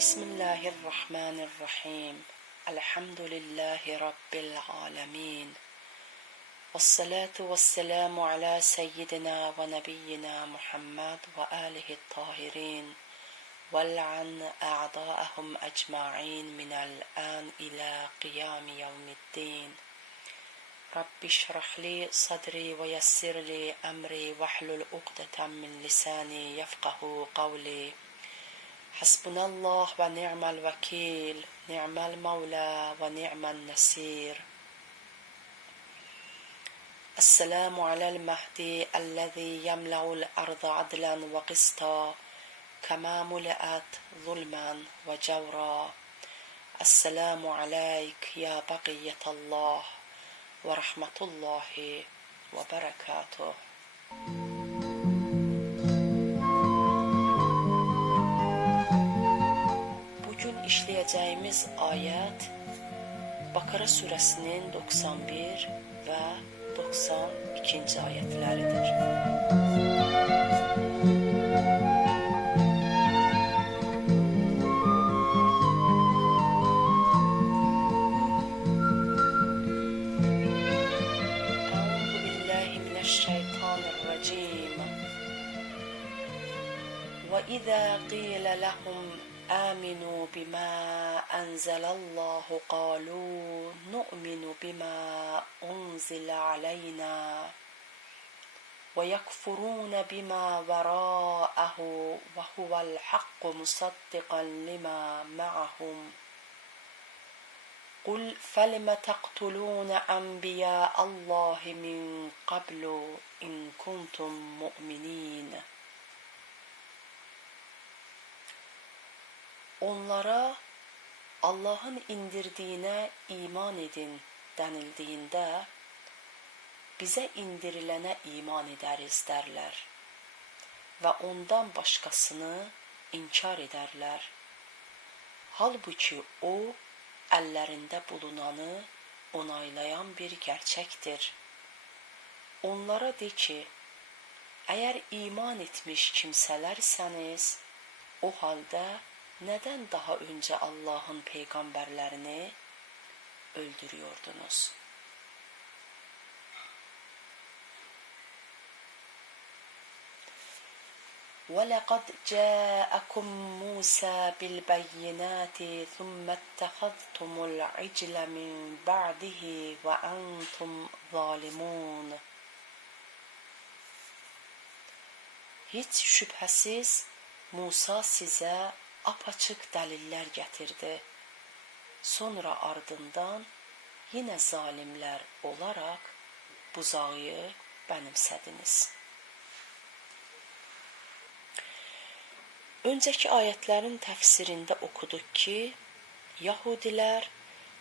Bismillahirrahmanirrahim. Elhamdülillahi Rabbil alemin. Vessalatu vesselamu ala seyyidina ve nebiyyina Muhammed ve alihi tahirin. Vel'an a'da'ahum ecma'in minel an ila qiyami yevmiddin. Rabbi şrahli sadri ve yessirli emri vahlul uqdeten min lisani yefqahu qavli. Hasbunallah ve ni'mel vekil, ni'mel mevla ve ni'mel nesir. Esselamu alel mehdi ellezî yemle'ul arda adlen ve qista, kema muli'at zulmen ve cevra. Esselamu aleyk ya bakiyetallah ve rahmetullahi ve berekatuh. İşləyəcəyimiz ayət Bakara surəsinin 91 və 92-ci ayətləridir. Əuzu billahi mineşşeytanirracim. Və izə qilə ləhum آمنوا بما أنزل الله قالوا نؤمن بما أنزل علينا ويكفرون بما وراءه وهو الحق مصدقا لما معهم قل فلم تقتلون أنبياء الله من قبل إن كنتم مؤمنين. Onlara Allah'ın indirdiğine iman edin denildiğinde bize indirilene iman ederiz derler ve ondan başkasını inkar ederler. Halbuki o ellerinde bulunanı onaylayan bir gerçektir. Onlara de ki, eğer iman etmiş kimselerseniz o halde neden daha önce Allah'ın peygamberlerini öldürüyordunuz? وَلَقَدْ جَاءَكُمْ مُوسَى بِالْبَيِّنَاتِ ثُمَّ اتَّخَذْتُمُ الْعِجْلَ مِنْ بَعْدِهِ وَأَنْتُمْ ظَالِمُونَ. Hiç şüphesiz Musa size apaçık deliller getirdi. Sonra ardından yine zalimler olarak buzağı benimsediniz. Önceki ayetlerin tefsirinde okuduk ki, Yahudiler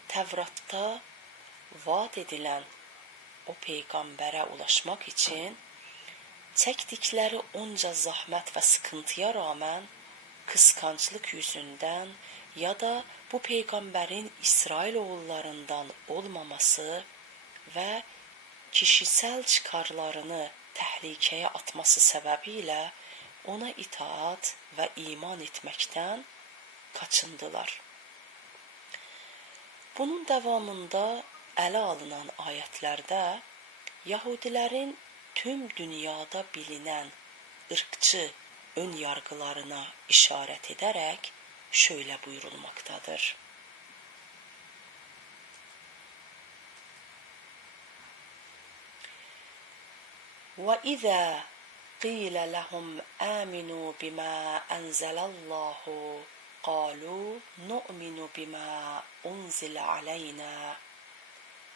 Tevrat'ta vaat edilen o peygambere ulaşmak için çektikleri onca zahmet ve sıkıntıya rağmen kıskançlık yüzünden ya da bu peygamberin İsrailoğullarından olmaması ve kişisel çıkarlarını tehlikeye atması sebebiyle ona itaat ve iman etmekten kaçındılar. Bunun devamında ele alınan ayetlerde Yahudilerin tüm dünyada bilinen ırkçı ön yargılarına işaret ederek şöyle buyurulmaktadır. وَإِذَا قِيلَ لَهُمْ آمِنُوا بِمَا أَنزَلَ اللّٰهُ قَالُوا نُؤْمِنُ بِمَا أُنزِلَ عَلَيْنَا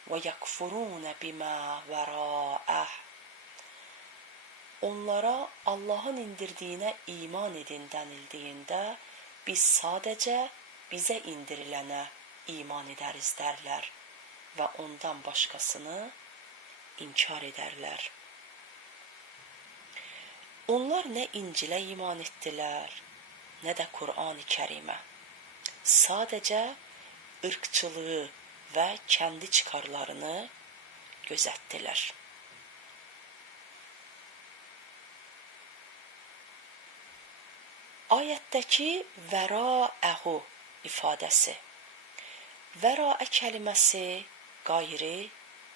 وَيَكْفُرُونَ بِمَا وَرَاءَهُ. Onlara Allah'ın indirdiğine iman edin denildiğinde biz sadece bize indirilene iman ederiz derler ve ondan başkasını inkar ederler. Onlar ne İncil'e iman ettiler ne de Kur'an-ı Kerim'e. Sadece ırkçılığı ve kendi çıkarlarını gözettiler. Ayətdəki vərəəhu ifadəsi. Vərəə kəlməsi qayri,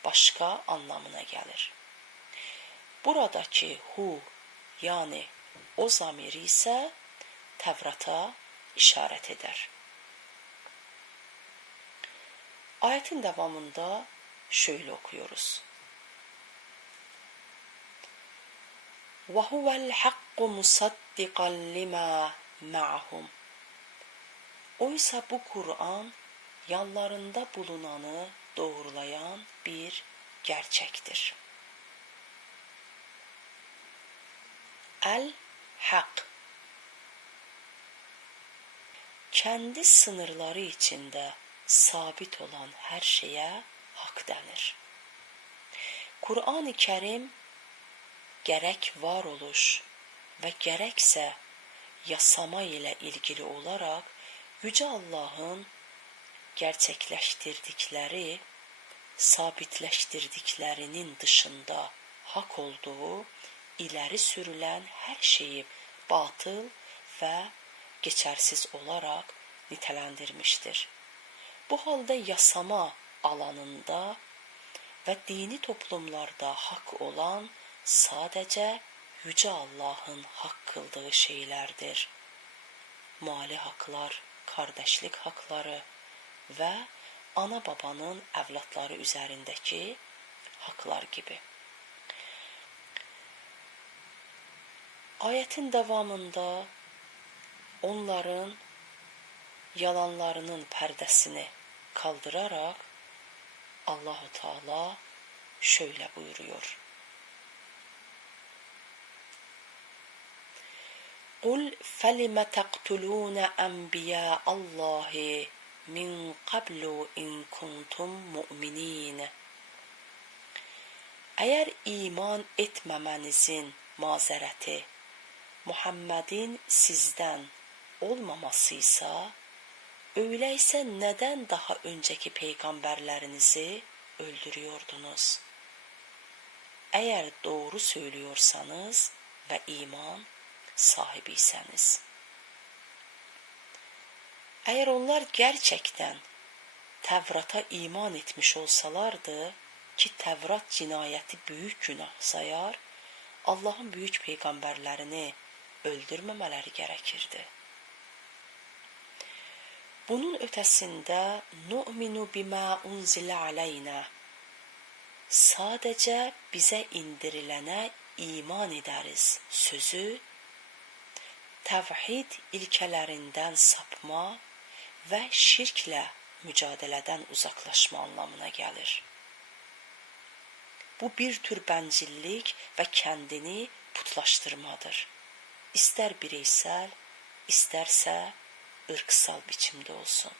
başqa anlamına gəlir. Buradakı hu, yəni o zamiri isə Təvrata işarət edər. Ayətin davamında şöyle oxuyuruz. وَهُوَ الْحَقُّ مُصَدِّقًا لِمَا مَعَهُمْ. Oysa bu Kur'an yanlarında bulunanı doğrulayan bir gerçektir. El-Haq. Kendi sınırları içinde sabit olan her şeye hak denir. Kur'an-ı Kerim gerek varoluş ve gerekse yasama ile ilgili olarak Yüce Allah'ın gerçekleştirdikleri, sabitleştirdiklerinin dışında hak olduğu ileri sürülen her şeyi batıl ve geçersiz olarak nitelendirmiştir. Bu halde yasama alanında ve dini toplumlarda hak olan sadece Yüce Allah'ın hak kıldığı şeylerdir. Mali haklar, kardeşlik hakları ve ana babanın evlatları üzerindeki haklar gibi. Ayetin devamında onların yalanlarının perdesini kaldırarak Allahu Teala şöyle buyuruyor. قُلْ فَلِمَ تَقْتُلُونَ أَنْبِيَاءَ اللّٰهِ مِنْ قَبْلُ اِنْ كُنْتُمْ مُؤْمِنِينَ. Eğer iman etmemenizin mazereti Muhammed'in sizden olmamasıysa, öyleyse neden daha önceki peygamberlerinizi öldürüyordunuz? Eğer doğru söylüyorsanız ve iman sahibiyseniz. Eğer onlar gerçekten Tevrat'a iman etmiş olsalardı, ki Tevrat cinayeti büyük günah sayar, Allah'ın büyük peygamberlerini öldürmemeleri gerekirdi. Bunun ötesinde nu'minu bima unzile aleyna, sadece bize indirilene iman ederiz sözü, tevhid ilkelerinden sapma ve şirkle mücadeleden uzaklaşma anlamına gelir. Bu bir tür bencillik ve kendini putlaştırmadır. İster bireysel, isterse ırksal biçimde olsun.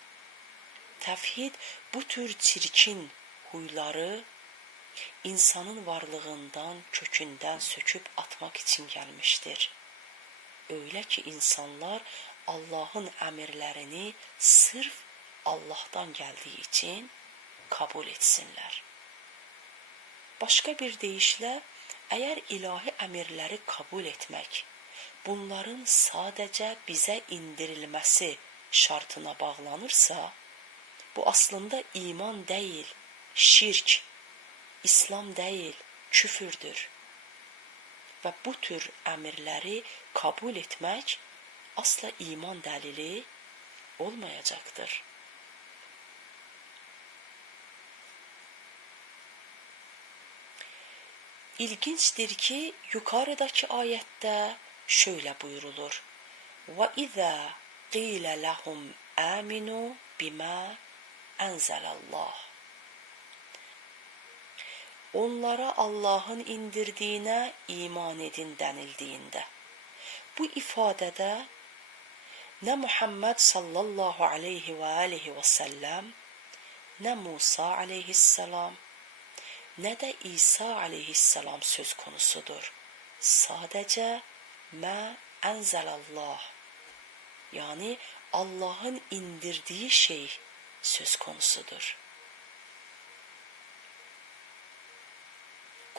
Tevhid bu tür çirkin huyları insanın varlığından, kökünden söküp atmak için gelmiştir. Öyle ki insanlar Allah'ın emirlerini sırf Allah'tan geldiği için kabul etsinler. Başka bir deyişle, eğer ilahi emirleri kabul etmek, bunların sadece bize indirilmesi şartına bağlanırsa, bu aslında iman değil, şirk, İslam değil, küfürdür. Ve bu tür emirleri kabul etmek asla iman delili olmayacaktır. İlginçtir ki yukarıdaki ayette şöyle buyurulur. وَإِذَا قِيلَ لَهُمْ آمِنُوا بِمَا أَنْزَلَ اللّٰهِ. Onlara Allah'ın indirdiğine iman edin denildiğinde, bu ifadede ne Muhammed sallallahu aleyhi ve aleyhi ve sellem, ne Musa aleyhisselam, ne de İsa aleyhisselam söz konusudur. Sadece ma enzelallah, yani Allah'ın indirdiği şey söz konusudur.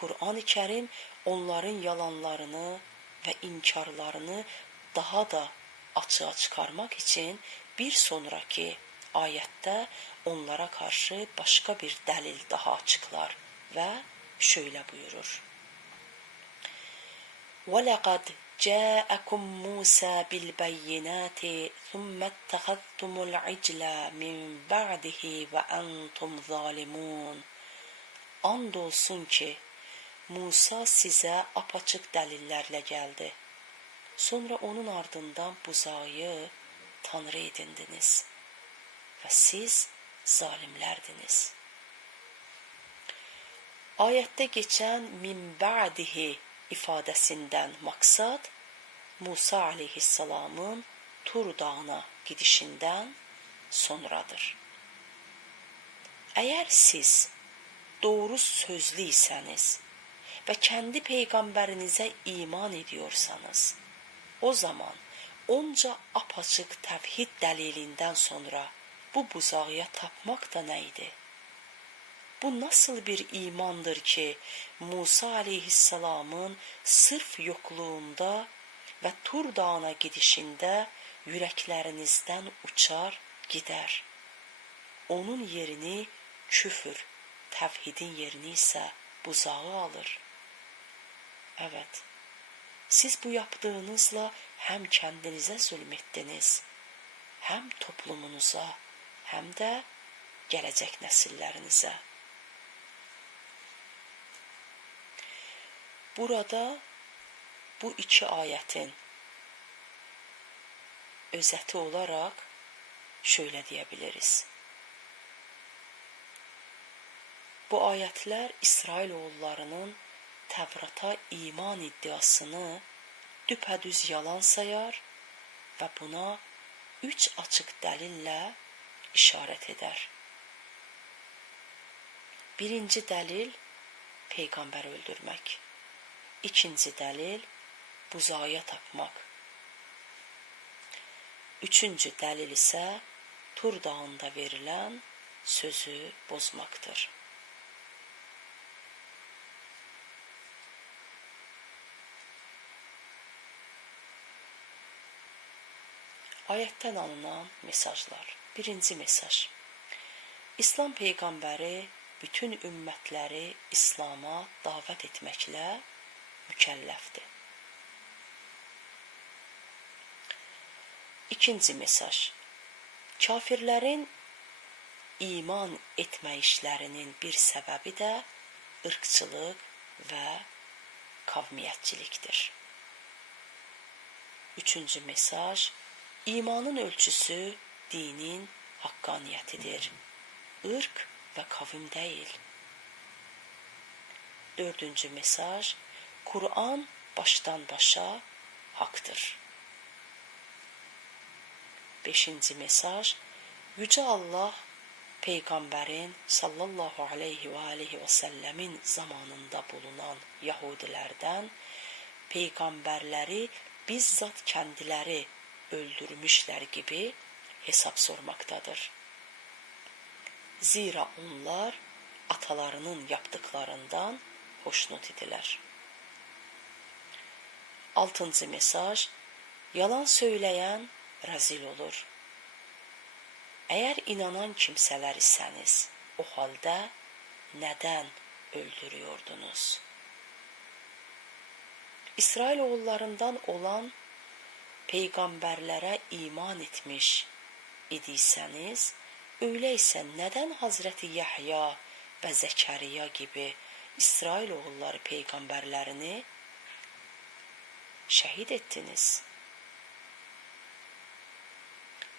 Kur'an-ı Kerim onların yalanlarını ve inkarlarını daha da açığa çıkarmak için bir sonraki ayette onlara karşı başka bir delil daha açıklar ve şöyle buyurur. وَلَقَدْ جَاءَكُمْ مُوسَى بِالْبَيِّنَاتِ ثُمَّ اتَّخَذْتُمُ الْعِجْلَ مِنْ بَعْدِهِ وَأَنْتُمْ ظَالِمُونَ. Andolsun ki Musa sizə apaçıq dəlillərlə gəldi. Sonra onun ardından buzağı tanrı edindiniz və siz zalimlərdiniz. Ayətdə keçən min ba'dihi ifadəsindən maksat Musa aleyhisselamın Tur dağına gidişindən sonradır. Əgər siz doğru sözlü isəniz və kəndi peyğəmbərinizə iman ediyorsanız, o zaman onca apaçıq təvhid dəlilindən sonra bu buzağıya tapmaq da nə idi? Bu nasıl bir imandır ki, Musa aleyhisselamın sırf yoxluğunda və Tur dağına gidişində ürəklərinizdən uçar, gedər. Onun yerini küfür, təvhidin yerini isə buzağı alır. Evet, siz bu yaptığınızla həm kəndinizə zulm etdiniz, həm toplumunuza, həm də gələcək nəsillərinizə. Burada bu iki ayətin özəti olaraq şöyle diyebiliriz. Bu ayətlər İsrailoğullarının Təvrata iman iddiasını düpədüz yalan sayar və buna 3 açıq dəlillə işarət edər. Birinci dəlil peyğəmbər öldürmək. İkinci dəlil buzağa tapmaq. Üçüncü dəlil isə Tur dağında verilən sözü bozmaqdır. Ayətdən alınan mesajlar. Birinci mesaj. İslam peyğəmbəri bütün ümmətləri İslama davət etməklə mükəlləfdir. İkinci mesaj. Kafirlərin iman etməyişlərinin bir səbəbi də ırqçılıq və qavmiyyətçilikdir. Üçüncü mesaj. İmanın ölçüsü dinin haqqaniyyətidir. Irq və qavim deyil. Dördüncü mesaj. Kur'an başdan başa haqdır. Beşinci mesaj. Yüce Allah peyğəmbərin sallallahu aleyhi və aleyhi və səlləmin zamanında bulunan Yahudilərdən peyğəmbərləri bizzat kendiləri öldürmüşlər gibi hesap sormaktadır. Zira onlar atalarının yaptıklarından hoşnut idiler. Altıncı mesaj. Yalan söyleyen rezil olur. Eğer inanan kimseler iseniz, o halde neden öldürüyordunuz? İsrailoğullarından olan peyğəmbərlərə iman etmiş idiysəniz, öyleysə nədən Hazreti Yahya və Zəkəriya gibi İsrailoğulları peyğəmbərlərini şəhid etdiniz?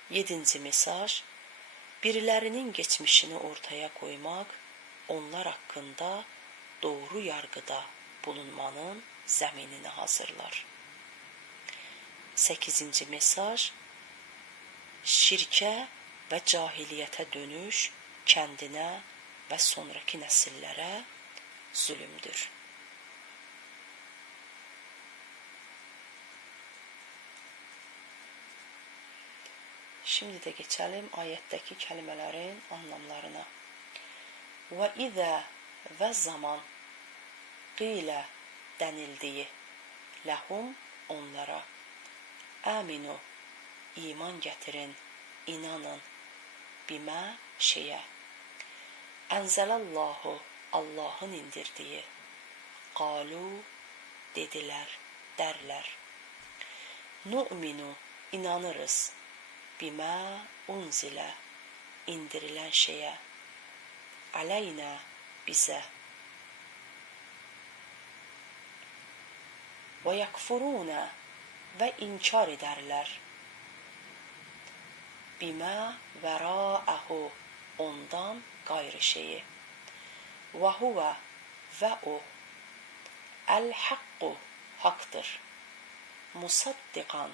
Yedinci mesaj. Birilərinin geçmişini ortaya koymaq, onlar haqqında doğru yargıda bulunmanın zəminini hazırlar. 8. mesaj. Şirkə və cahiliyyətə dönüş kəndinə və sonraki nəsillərə zulümdür. Şimdi de geçelim ayetteki kelimelerin anlamlarına. Ve izə və zaman qilə denildiği ləhum onlara. Aminu, iman gətirin, inanın. Bimə şeyə. Ənzəlallahu, Allahın indirdiyi. Qalu, dedilər, dərlər. Nu'minu, inanırız. Bimə unzilə, indirilən şeyə. Aleynə, bizə. Və yəkfurunə, və inkar edərlər. Bimə vərəəhu, ondan qayrı şeyi. Və huvə, və o. Əl-haqqu, haqdır. Musaddiqan,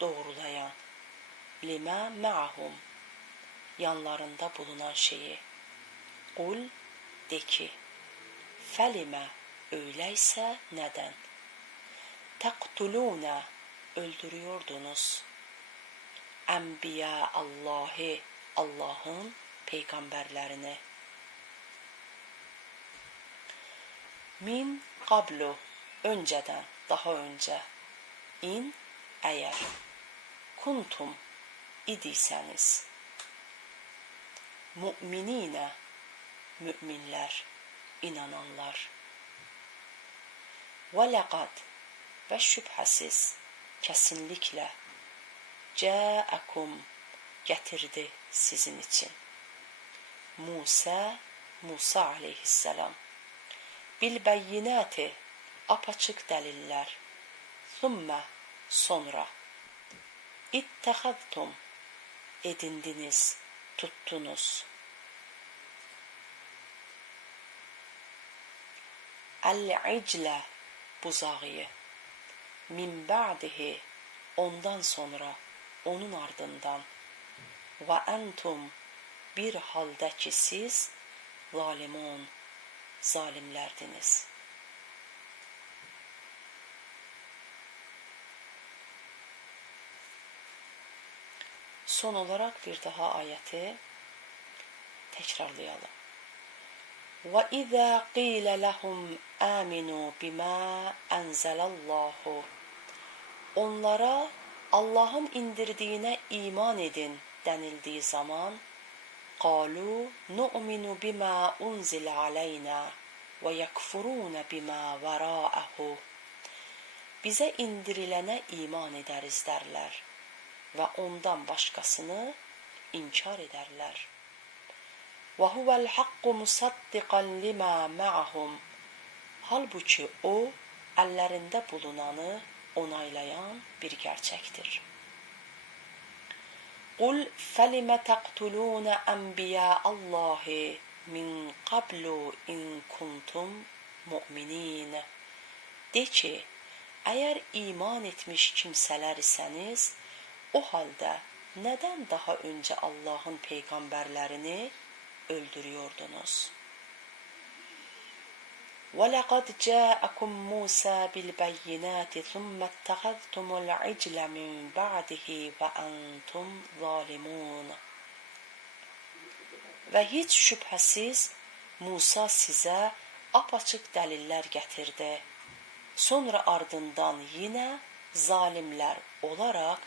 doğrulayan. Limə mə'ahum, yanlarında bulunan şeyi. Qul, de ki, fəlimə, öyləysə nədən? Təqtulunə, öldürüyordunuz. Ənbiya Allahi, Allahın peyğəmbərlərini. Min qablu, öncədən, daha öncə. İn, əgər. Kuntum, idiysəniz. Mü'mininə, mü'minlər, inananlar. Və ləqad, və şübhəsiz, kəsinliklə. Cəəkum, gətirdi sizin için. Musa aleyhisselam. Bilbəyyinəti, apaçıq dəlillər. Thumma, sonra. İttəxəztum, edindiniz, tuttunuz. Əl-iclə, buzağı. Min ba'dihi, ondan sonra, onun ardından. Və entum, bir halda ki siz, zalimun, zalimlərdiniz. Son olarak bir daha ayeti tekrarlayalım. وَإِذَا قِيلَ لَهُمْ آمِنُوا بِمَا أَنْزَلَ اللّٰهُ Onlara Allah'ın indirdiğine iman edin denildiği zaman قَالُوا نُؤْمِنُ بِمَا أُنْزِلَ عَلَيْنَا وَيَكْفُرُونَ بِمَا وَرَاءَهُ Bize indirilene iman ederiz derler ve ondan başkasını inkar ederler. وَهُوَ الْحَقُّ مُصَدِّقًا لِمَا مَعَهُمْ Halbuki o, ellerinde bulunanı onaylayan bir gerçektir. قُلْ فَلِمَ تَقْتُلُونَ أَنْبِيَاءَ اللّٰهِ مِنْ قَبْلُ اِنْ كُنْتُمْ مُؤْمِنِينَ De ki, eğer iman etmiş kimseler iseniz, o halde neden daha önce Allah'ın peygamberlerini öldürüyordunuz? وَلَقَدْ جَاءَكُمْ مُوسَى بِالْبَيِّنَاتِ ثُمَّ اتَّخَذْتُمُ الْعِجْلَ مِنْ بَعْدِهِ وَأَنْتُمْ ظَالِمُونَ Ve hiç şüphesiz Musa size apaçık deliller getirdi. Sonra ardından yine zalimler olarak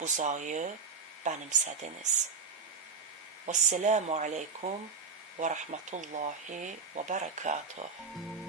buzağı benimsediniz. Vesselamu aleykum ve rahmetullahi ve berekatuhu.